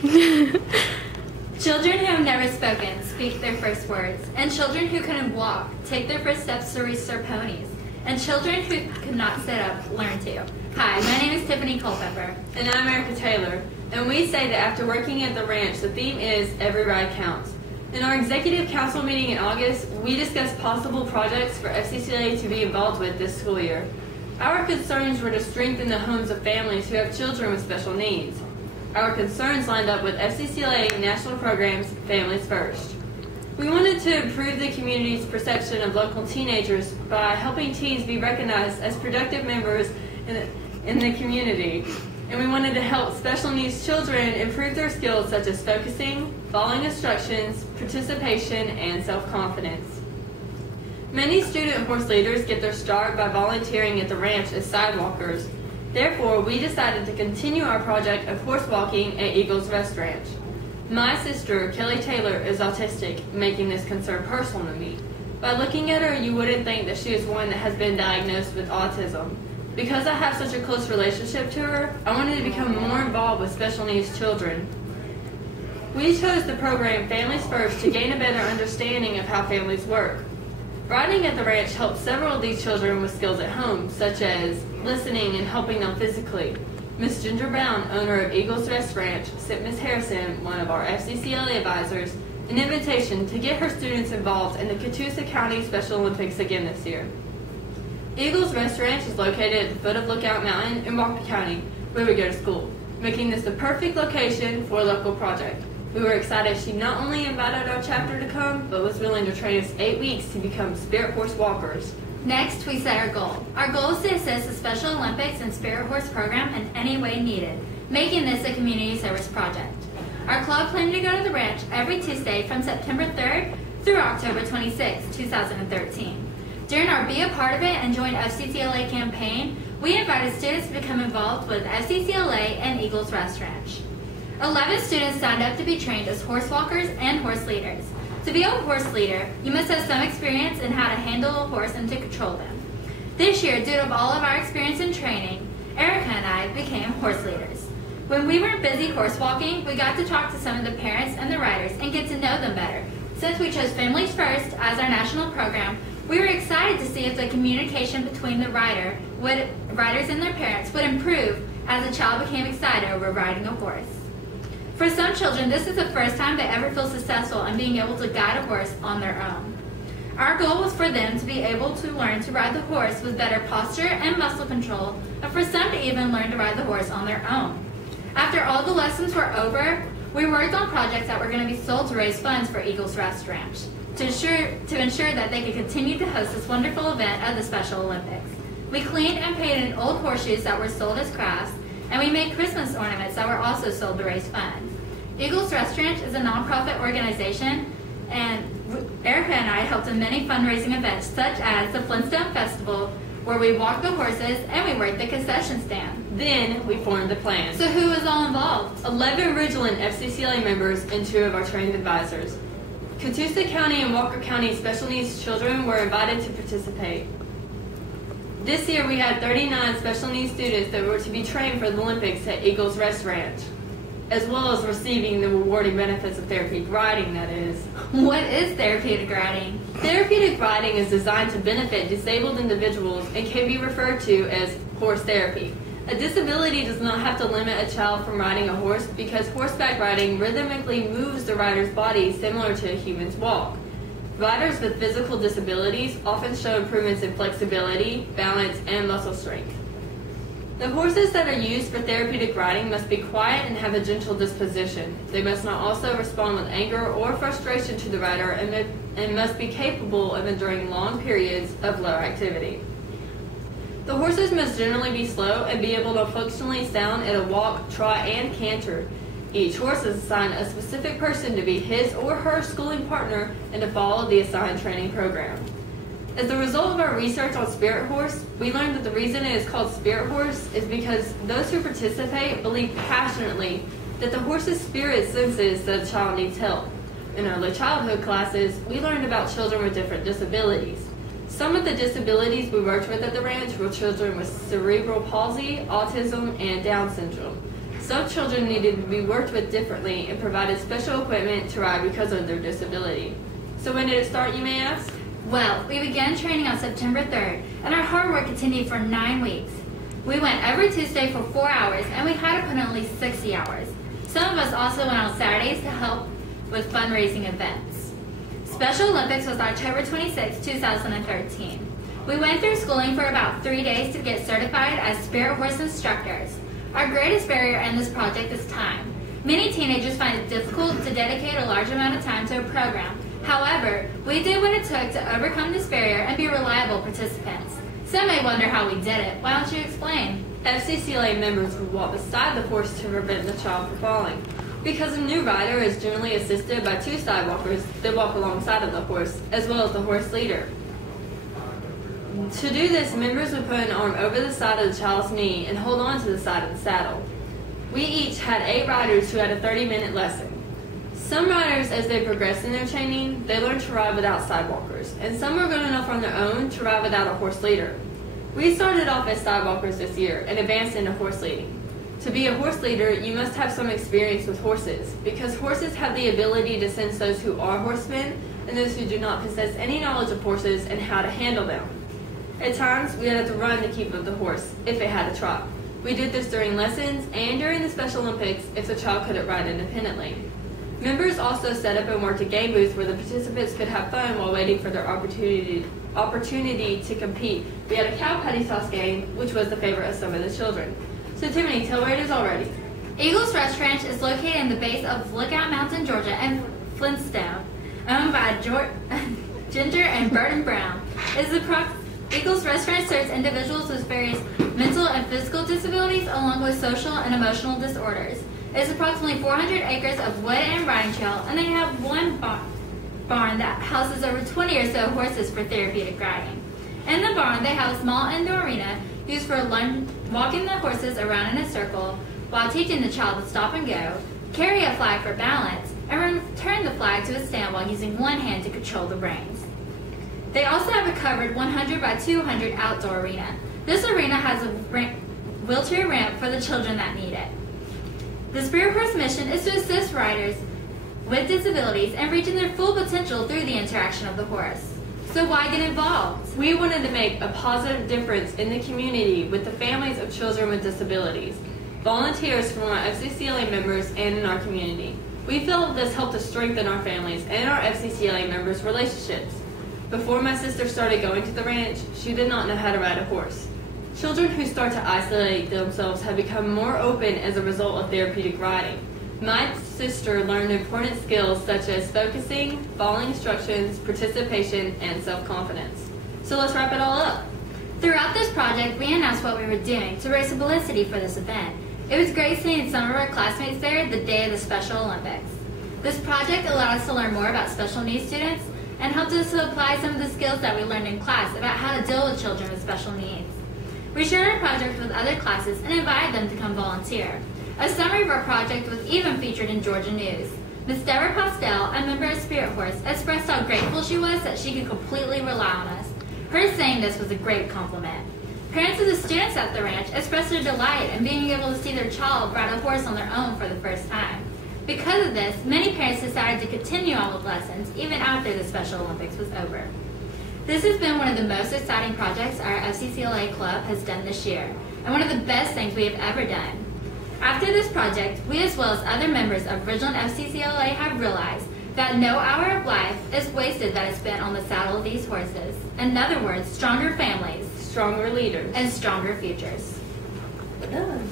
Children who have never spoken speak their first words, and children who couldn't walk take their first steps to race their ponies, and children who could not sit up learn to. Hi, my name is Tiffany Culpepper. And I'm Erica Taylor, and we say that after working at the ranch, the theme is Every Ride Counts. In our executive council meeting in August, we discussed possible projects for FCCLA to be involved with this school year. Our concerns were to strengthen the homes of families who have children with special needs. Our concerns lined up with FCCLA national programs, Families First. We wanted to improve the community's perception of local teenagers by helping teens be recognized as productive members in the community. And we wanted to help special needs children improve their skills such as focusing, following instructions, participation, and self-confidence. Many student horse leaders get their start by volunteering at the ranch as sidewalkers. Therefore, we decided to continue our project of horse walking at Eagles Rest Ranch. My sister, Kelly Taylor, is autistic, making this concern personal to me. By looking at her, you wouldn't think that she is one that has been diagnosed with autism. Because I have such a close relationship to her, I wanted to become more involved with special needs children. We chose the program Families First to gain a better understanding of how families work. Riding at the ranch helped several of these children with skills at home, such as listening and helping them physically. Miss Ginger Brown, owner of Eagles Rest Ranch, sent Miss Harrison, one of our FCCLA advisors, an invitation to get her students involved in the Catoosa County Special Olympics again this year. Eagles Rest Ranch is located at the foot of Lookout Mountain in Walker County, where we go to school, making this the perfect location for a local project. We were excited she not only invited our chapter to come, but was willing to train us 8 weeks to become spirit horse walkers. Next, we set our goal. Our goal is to assist the Special Olympics and Spirit Horse program in any way needed, making this a community service project. Our club planned to go to the ranch every Tuesday from September 3rd through October 26, 2013. During our Be a Part of It and Join FCCLA campaign, we invited students to become involved with FCCLA and Eagles Rest Ranch. 11 students signed up to be trained as horse walkers and horse leaders. To be a horse leader, you must have some experience in how to handle a horse and to control them. This year, due to all of our experience in training, Erica and I became horse leaders. When we were busy horse walking, we got to talk to some of the parents and the riders and get to know them better. Since we chose Families First as our national program, we were excited to see if the communication between the riders and their parents would improve as the child became excited over riding a horse. For some children, this is the first time they ever feel successful in being able to guide a horse on their own. Our goal was for them to be able to learn to ride the horse with better posture and muscle control, and for some to even learn to ride the horse on their own. After all the lessons were over, we worked on projects that were going to be sold to raise funds for Eagles Rest Ranch, to ensure that they could continue to host this wonderful event of the Special Olympics. We cleaned and painted old horseshoes that were sold as crafts, and we made Christmas ornaments that were also sold to raise funds. Eagles Rest Ranch is a nonprofit organization, and Erica and I helped in many fundraising events, such as the Flinstone Festival, where we walked the horses and we worked the concession stand. Then we formed the plan. So who was all involved? 11 Ridgeland FCCLA members and 2 of our trained advisors. Catoosa County and Walker County special needs children were invited to participate. This year we had 39 special needs students that were to be trained for the Olympics at Eagles Rest Ranch, as well as receiving the rewarding benefits of therapeutic riding, that is. What is therapeutic riding? Therapeutic riding is designed to benefit disabled individuals and can be referred to as horse therapy. A disability does not have to limit a child from riding a horse because horseback riding rhythmically moves the rider's body similar to a human's walk. Riders with physical disabilities often show improvements in flexibility, balance, and muscle strength. The horses that are used for therapeutic riding must be quiet and have a gentle disposition. They must not also respond with anger or frustration to the rider and must be capable of enduring long periods of low activity. The horses must generally be slow and be able to functionally sound at a walk, trot, and canter. Each horse is assigned a specific person to be his or her schooling partner and to follow the assigned training program. As a result of our research on Spirit Horse, we learned that the reason it is called Spirit Horse is because those who participate believe passionately that the horse's spirit senses that a child needs help. In early childhood classes, we learned about children with different disabilities. Some of the disabilities we worked with at the ranch were children with cerebral palsy, autism, and Down syndrome. Some children needed to be worked with differently and provided special equipment to ride because of their disability. So when did it start, you may ask? Well, we began training on September 3rd, and our hard work continued for 9 weeks. We went every Tuesday for 4 hours, and we had to put in at least 60 hours. Some of us also went on Saturdays to help with fundraising events. Special Olympics was October 26, 2013. We went through schooling for about 3 days to get certified as spirit horse instructors. Our greatest barrier in this project is time. Many teenagers find it difficult to dedicate a large amount of time to a program. However, we did what it took to overcome this barrier and be reliable participants. Some may wonder how we did it. Why don't you explain? FCCLA members would walk beside the horse to prevent the child from falling. Because a new rider is generally assisted by 2 sidewalkers that walk alongside of the horse, as well as the horse leader. To do this, members would put an arm over the side of the child's knee and hold on to the side of the saddle. We each had 8 riders who had a 30-minute lesson. Some riders, as they progressed in their training, they learned to ride without sidewalkers, and some were good enough on their own to ride without a horse leader. We started off as sidewalkers this year and advanced into horse leading. To be a horse leader, you must have some experience with horses, because horses have the ability to sense those who are horsemen and those who do not possess any knowledge of horses and how to handle them. At times, we had to run to keep up the horse if it had a trot. We did this during lessons and during the Special Olympics if the child couldn't ride independently. Members also set up and worked a game booth where the participants could have fun while waiting for their opportunity to compete. We had a cow putty toss game, which was the favorite of some of the children. So Tiffany, tell where it is already. Eagles Rest Ranch is located in the base of Lookout Mountain, Georgia, and Flinstone, owned by Ginger and Burton Brown. Eagles Rest Ranch serves individuals with various mental and physical disabilities, along with social and emotional disorders. It's approximately 400 acres of wood and riding trail, and they have one barn that houses over 20 or so horses for therapeutic riding. In the barn, they have a small indoor arena used for walking the horses around in a circle while teaching the child to stop and go, carry a flag for balance, and return the flag to a stand while using one hand to control the reins. They also have a covered 100 by 200 outdoor arena. This arena has a wheelchair ramp for the children that need it. The Spirit Horse mission is to assist riders with disabilities and reaching their full potential through the interaction of the horse. So why get involved? We wanted to make a positive difference in the community with the families of children with disabilities, volunteers from our FCCLA members, and in our community. We felt this helped to strengthen our families and our FCCLA members' relationships. Before my sister started going to the ranch, she did not know how to ride a horse. Children who start to isolate themselves have become more open as a result of therapeutic riding. My sister learned important skills such as focusing, following instructions, participation, and self-confidence. So let's wrap it all up. Throughout this project, we announced what we were doing to raise publicity for this event. It was great seeing some of our classmates there the day of the Special Olympics. This project allowed us to learn more about special needs students and helped us to apply some of the skills that we learned in class about how to deal with children with special needs. We shared our project with other classes and invited them to come volunteer. A summary of our project was even featured in Georgia News. Ms. Deborah Postel, a member of Spirit Horse, expressed how grateful she was that she could completely rely on us. Her saying this was a great compliment. Parents of the students at the ranch expressed their delight in being able to see their child ride a horse on their own for the first time. Because of this, many parents decided to continue on with lessons even after the Special Olympics was over. This has been one of the most exciting projects our FCCLA club has done this year, and one of the best things we have ever done. After this project, we as well as other members of Ridgeland FCCLA have realized that no hour of life is wasted that is spent on the saddle of these horses. In other words, stronger families, Stronger leaders, and stronger futures. We're done.